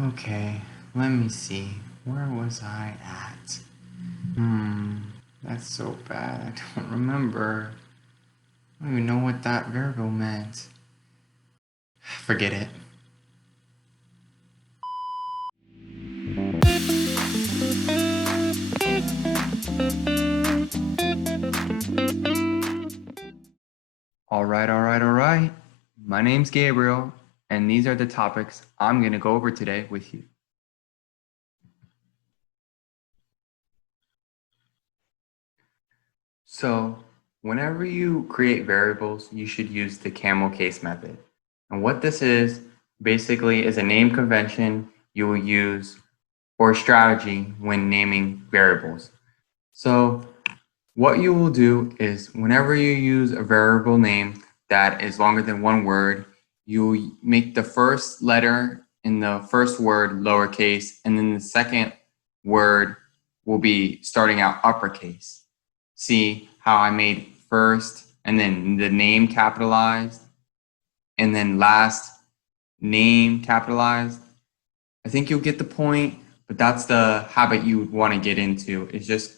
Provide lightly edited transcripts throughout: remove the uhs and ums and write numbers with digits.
Okay, let me see. Where was I at? That's so bad. I don't remember. I don't even know what that variable meant. Forget it. All right. My name's Gabriel, and these are the topics I'm going to go over today with you. So, whenever you create variables, you should use the Camel Case method. And what this is, basically, is a name convention you will use or a strategy when naming variables. So, what you will do is whenever you use a variable name that is longer than one word, you make the first letter in the first word lowercase, and then the second word will be starting out uppercase. See how I made first and then the name capitalized and then last name capitalized? I think you'll get the point, but that's the habit you would want to get into, is just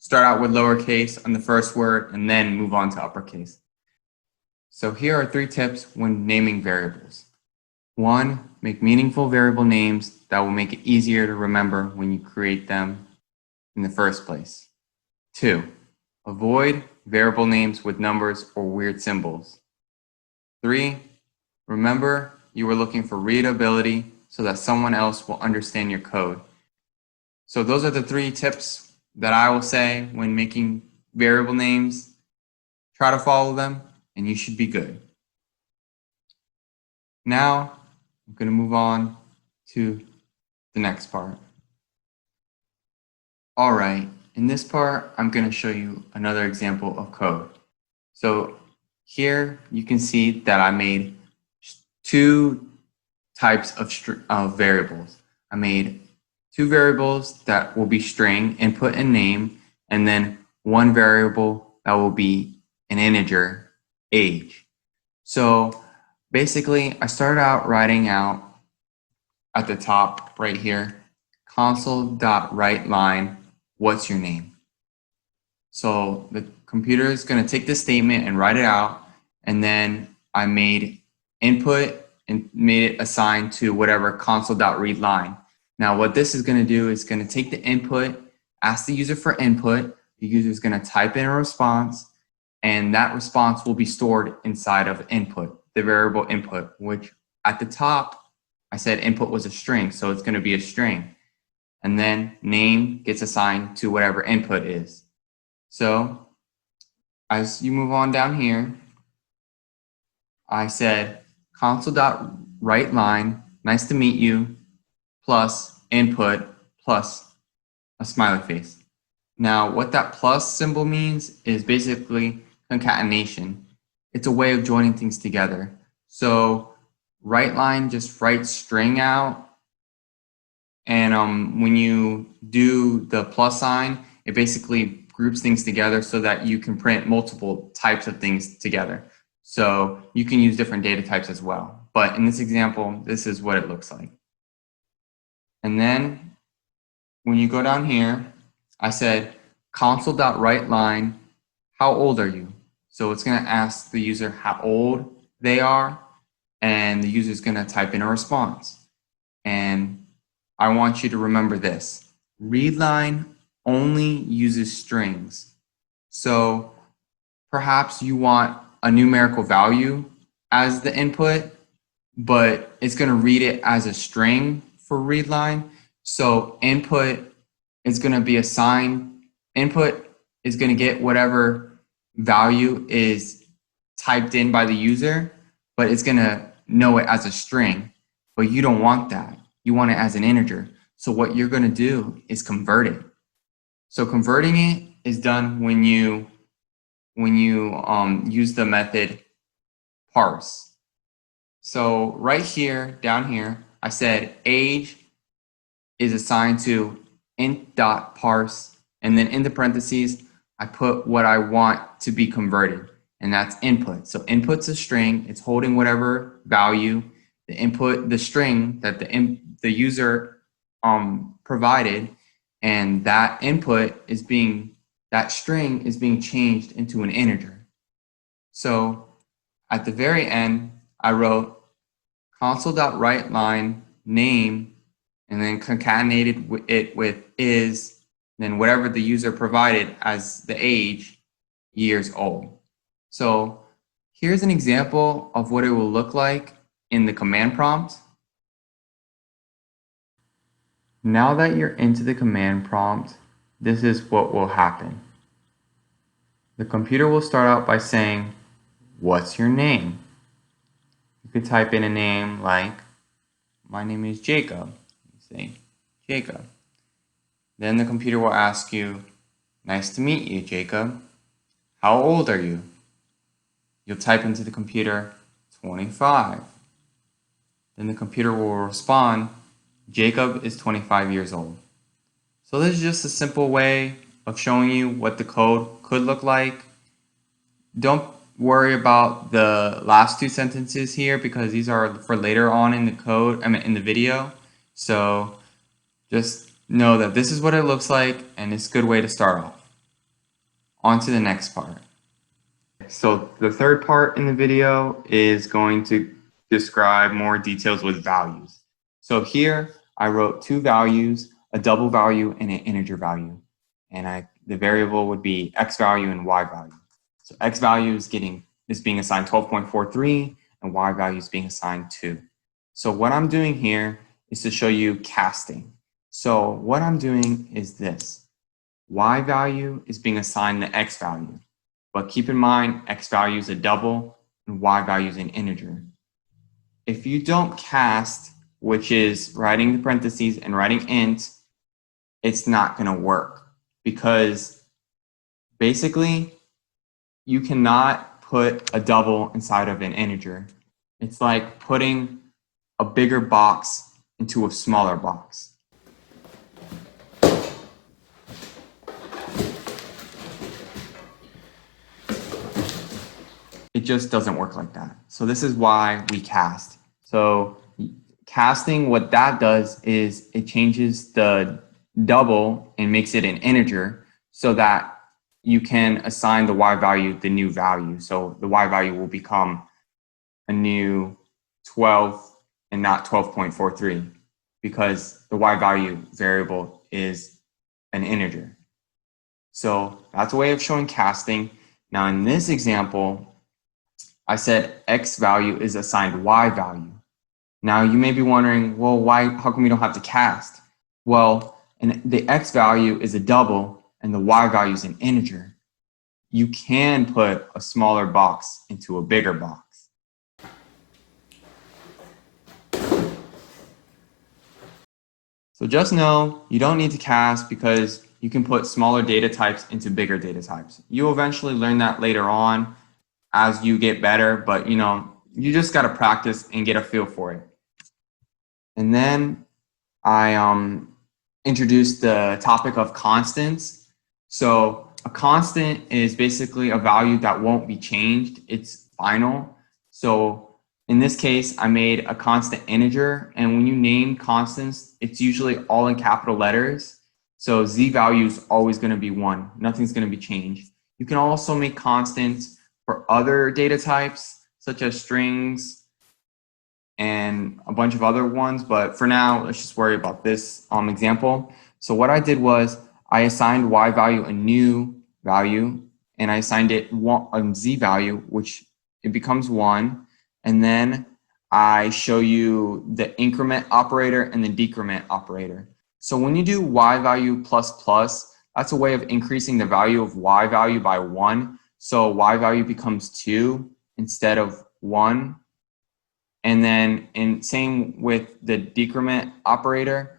start out with lowercase on the first word and then move on to uppercase. So here are 3 tips when naming variables. 1, make meaningful variable names that will make it easier to remember when you create them in the first place. 2, avoid variable names with numbers or weird symbols. 3, remember you were looking for readability so that someone else will understand your code. So those are the 3 tips that I will say when making variable names. Try to follow them and you should be good. Now, I'm going to move on to the next part. All right, in this part, I'm going to show you another example of code. So here you can see that I made 2 types of variables. I made 2 variables that will be string, input and name, and then 1 variable that will be an integer, age. So basically, I started out writing out at the top right here, console.writeLine, what's your name? So the computer is going to take this statement and write it out, and then I made input and made it assigned to whatever console.readLine. Now what this is going to do is going to take the input, ask the user for input, the user is going to type in a response, and that response will be stored inside of input, the variable input, which at the top, I said input was a string, so it's going to be a string. And then name gets assigned to whatever input is. So as you move on down here, I said console.writeLine, nice to meet you, plus input, plus a smiley face. Now, what that plus symbol means is basically concatenation. It's a way of joining things together. So WriteLine just writes string out, and when you do the plus sign, it basically groups things together so that you can print multiple types of things together. So you can use different data types as well. But in this example, this is what it looks like. And then when you go down here, I said console.writeLine, how old are you? So it's going to ask the user how old they are, and the user is going to type in a response. And I want you to remember this. Readline only uses strings. So perhaps you want a numerical value as the input, but it's going to read it as a string for readline. So input is going to be assigned. Input is going to get whatever value is typed in by the user, but it's going to know it as a string. But you don't want that. You want it as an integer. So what you're going to do is convert it. So converting it is done when you use the method parse. So right here, down here, I said age is assigned to int.parse, and then in the parentheses, I put what I want to be converted, and that's input. So input's a string, it's holding whatever value. The input, the string that the the user provided, and that that string is being changed into an integer. So at the very end, I wrote console.writeLine name, and then concatenated it with is, then whatever the user provided as the age, years old. So here's an example of what it will look like in the command prompt. Now that you're into the command prompt, this is what will happen. The computer will start out by saying, "What's your name?" You could type in a name like, "My name is Jacob." You say, "Jacob." Then the computer will ask you, "Nice to meet you, Jacob. How old are you?" You'll type into the computer, 25. Then the computer will respond, "Jacob is 25 years old." So this is just a simple way of showing you what the code could look like. Don't worry about the last two sentences here because these are for later on in the code, in the video. So just know that this is what it looks like, and it's a good way to start off. On to the next part. So the third part in the video is going to describe more details with values. So here I wrote two values, a double value and an integer value. And the variable would be x value and y value. So x value is being assigned 12.43 and y value is being assigned 2. So what I'm doing here is to show you casting. So what I'm doing is this. Y value is being assigned the x value. But keep in mind, x value is a double and y value is an integer. If you don't cast, which is writing the parentheses and writing int, it's not going to work because basically you cannot put a double inside of an integer. It's like putting a bigger box into a smaller box. It just doesn't work like that. So this is why we cast. So casting, what that does is it changes the double and makes it an integer so that you can assign the y value the new value. So the y value will become a new 12 and not 12.43 because the y value variable is an integer. So that's a way of showing casting. Now in this example, I said x value is assigned y value. Now you may be wondering, well, how come we don't have to cast? Well, the x value is a double and the y value is an integer. You can put a smaller box into a bigger box. So just know you don't need to cast because you can put smaller data types into bigger data types. You'll eventually learn that later on as you get better, but you just got to practice and get a feel for it. And then I introduced the topic of constants. So a constant is basically a value that won't be changed. It's final. So in this case, I made a constant integer, and when you name constants, it's usually all in capital letters. So z value is always going to be 1. Nothing's going to be changed. You can also make constants for other data types, such as strings and a bunch of other ones. But for now, let's just worry about this example. So what I did was I assigned y value a new value, and I assigned it a z value, which it becomes 1. And then I show you the increment operator and the decrement operator. So when you do y value plus plus, that's a way of increasing the value of y value by 1. So y value becomes 2 instead of 1. And then same with the decrement operator,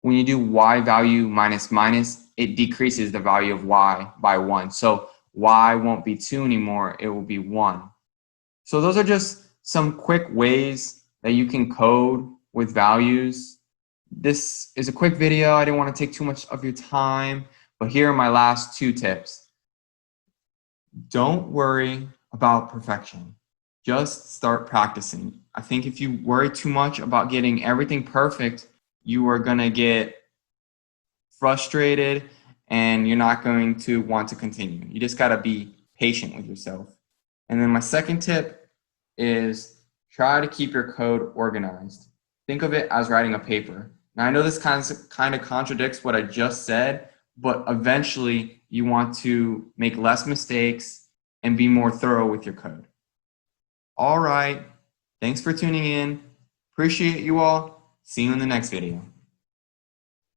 when you do y value minus minus, it decreases the value of y by 1. So y won't be 2 anymore, it will be 1. So those are just some quick ways that you can code with values. This is a quick video. I didn't want to take too much of your time, but here are my last 2 tips. Don't worry about perfection. Just start practicing. I think if you worry too much about getting everything perfect, you are going to get frustrated and you're not going to want to continue. You just got to be patient with yourself. And then my second tip is try to keep your code organized. Think of it as writing a paper. Now, I know this kind of contradicts what I just said, but eventually you want to make less mistakes and be more thorough with your code. All right. Thanks for tuning in. Appreciate you all. See you in the next video.